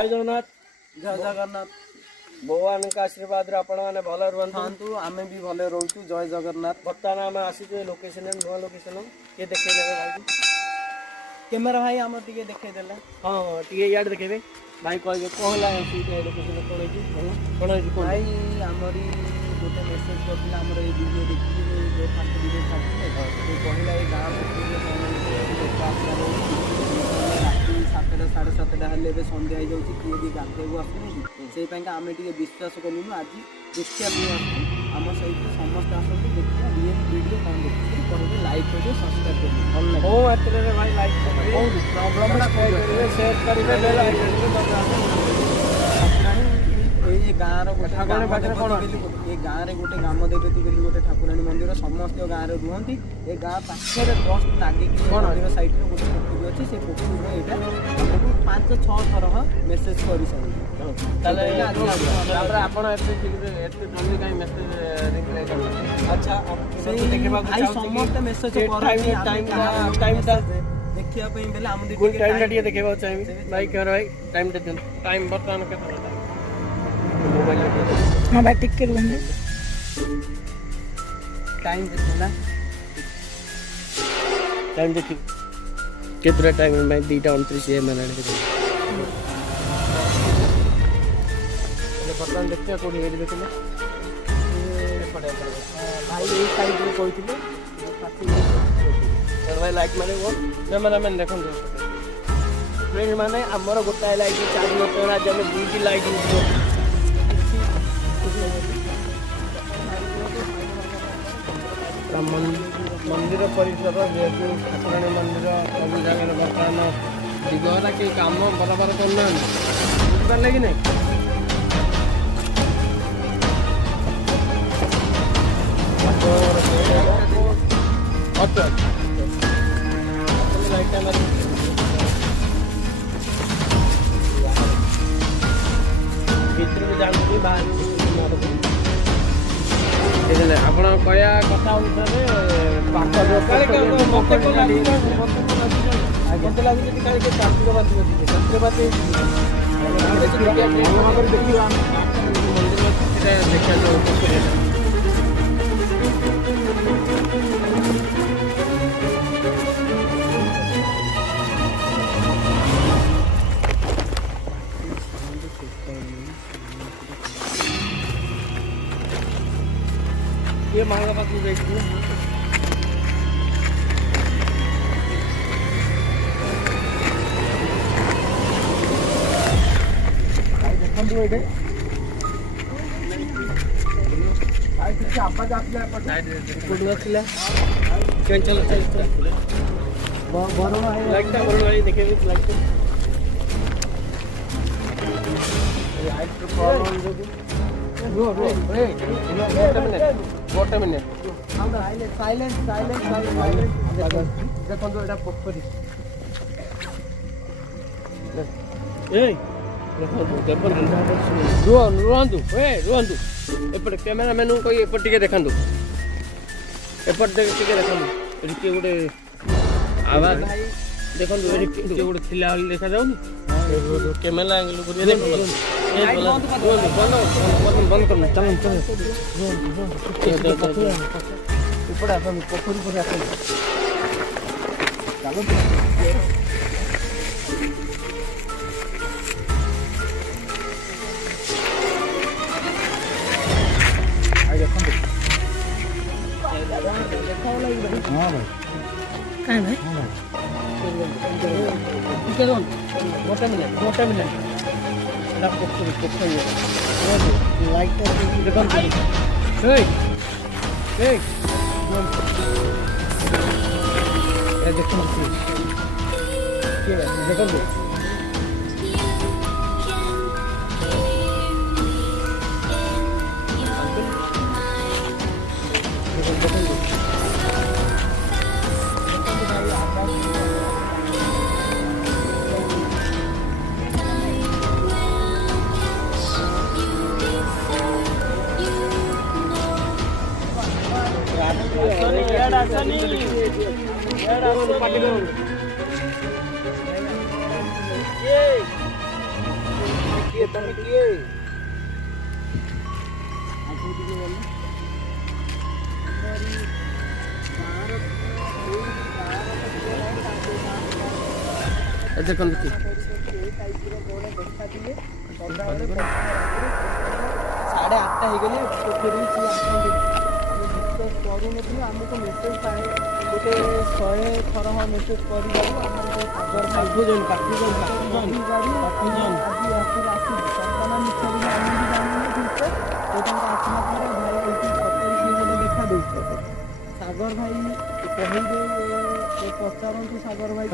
जय जगन्नाथ जय जगन्नाथ भगवान का आशीर्वाद आपण मैंने भल रुहतु आम भी भले रोचु जय जगन्नाथ बर्तमान आम आसी लोकेशन नुआ लोकेशन किए देखे भाई कैमेरा भाई आम टे देखईदेला हाँ हाँ टे इे देखे भाई कहे कौन है लोकेशन कौन है भाई आमरी गोटे मेसेज करते आम वीडियो देखिए जो फास्ट वीडियो छाड़ते कहला ये गाँव राति 7टा 7:30 हेल्ले सन्ध्या हो जाए किए भी गाधेबू आसुनी से आम टे विश्वास कलुनु आज देखा आम सहित समस्त आसतु देखिए रियल वीडियो कौन देखिए कहते लाइक करेंगे सब्सक्राइब करेंगे भल लगे बहुत मात्रा में भाई लाइक करेंगे प्रॉब्लम शेयर करेंगे ये गाँव ये गाँव में गोटे ग्राम देवती बोली गोटे ठाकुराणी मंदिर समस्त गाँव में रुहति ये गाँव पाखे जस्ट लगिक मंदिर सैड में गोटे पोखरी अच्छी से पोखरी यहाँ 5-6 थर मेसेज कर समस्त मेसेज देखिए देखा चाहिए भाई कह भाई टाइम बर्तमान के हाँ भाई टिक कर टाइम देखना टाइम देखिए कितना टाइम है मैं 2:29 मिनट बर्तमान देखते कौन देखते भाई ये साइड में कहते भाई लाइक मारे वो कैमरामैन देखो फ्रेंड माने आमर गोटाए लाइट चार्ज करते आज आम 2टी लाइट मंदिर परिसर जेहेतु ठाकुराणी मंदिर सब जगह बर्तमान दिगहरा कई कम बराबर करना बुझिपारे कि नहीं भितर जानते बाहर ଆପଣ କହିବା କଥା ଅନୁସାରେ ମତେ ଲାଗୁଛି କାଳେ କିଏ ଚାଷୀରବାଦୀ ଚାଷୀରବାଦୀ ଦେଖିବା ମନ୍ଦିର ସେଟା ଦେଖାଯାଉ ये महंगा पास में देखिए आवाज चलो लाइट देखे What a minute. Silence. देखो एटा पोखरी रुहतु एपटे कैमेरा मैन को एपट टिके देखा एपट टिके देखा गोटे आवाज देखो गोटे थिला देखा जाऊनी कैमेरा एंगल बंद करना चलो ऊपर पोखरी पर हाँ भाई कहाँ भाई मोटा मिनट पोखरी लाइट देखो देखो କିଏ ତମେ କିଏ ଆଗକୁ ଟିକେ ଗଲେ ଦେଖନ୍ତୁ କି ସାଢ଼େ 8ଟା ହେଇଗଲେ ପୋଖରୀ କିଏ ଆସନ୍ତି ଆମେ ବିଶ୍ୱାସ କରୁନଥିଲୁ ଆମକୁ ମେସେଜ୍ ପାଏ ଗୋଟେ 100 ଥର ମେସେଜ୍ କରିବାରୁ ଆମର ଯେଉଁ ସାଗର ପାଖୁ ଜଣ ଆଜି ରାତିରେ ଆସିବୁ ସନ୍ତାନ ମିଛରେ ବି ଆମେ ବି ଜାଣିନୁ ଠିକ୍ ସେ ତାଙ୍କ ଆସିଲା ପରେ ଭାଇ ଏଇଠି ସତରେ କିଏ ଗୋଟେ ଦେଖା ଦେଉଛି ସାଗର ଭାଇ କହିବେ ପଚାରନ୍ତୁ ସାଗର ଭାଇ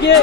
କିଏ